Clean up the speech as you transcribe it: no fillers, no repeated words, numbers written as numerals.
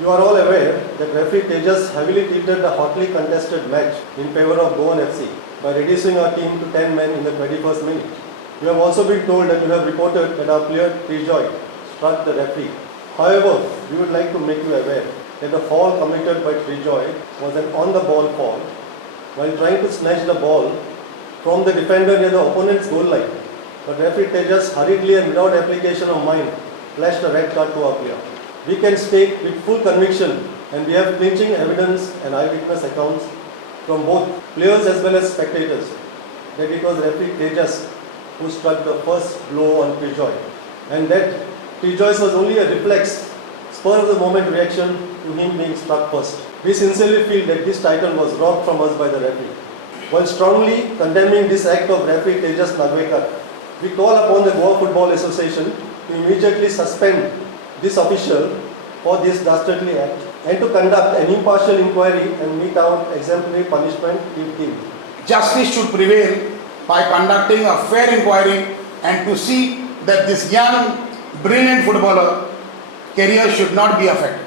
You are all aware that referee Tejas heavily tilted the hotly contested match in favor of Goa FC by reducing our team to 10 men in the 21st minute. You have also been told and you have reported that our player Trejoy struck the referee. However, we would like to make you aware that the fall committed by Trejoy was an on-the-ball fall while trying to snatch the ball from the defender near the opponent's goal line. But referee Tejas hurriedly and without application of mind flashed a red card to our player. We can state with full conviction, and we have clinching evidence and eyewitness accounts from both players as well as spectators, that it was referee Tejas who struck the first blow on Trejoy, and that Trejoy's was only a reflex, spur of the moment reaction to him being struck first. We sincerely feel that this title was robbed from us by the referee. While strongly condemning this act of referee Tejas Nagvekar, we call upon the Goa Football Association to immediately suspend this official for this dastardly act and to conduct an impartial inquiry and mete out exemplary punishment if deemed. Justice should prevail by conducting a fair inquiry and to see that this young, brilliant footballer career should not be affected.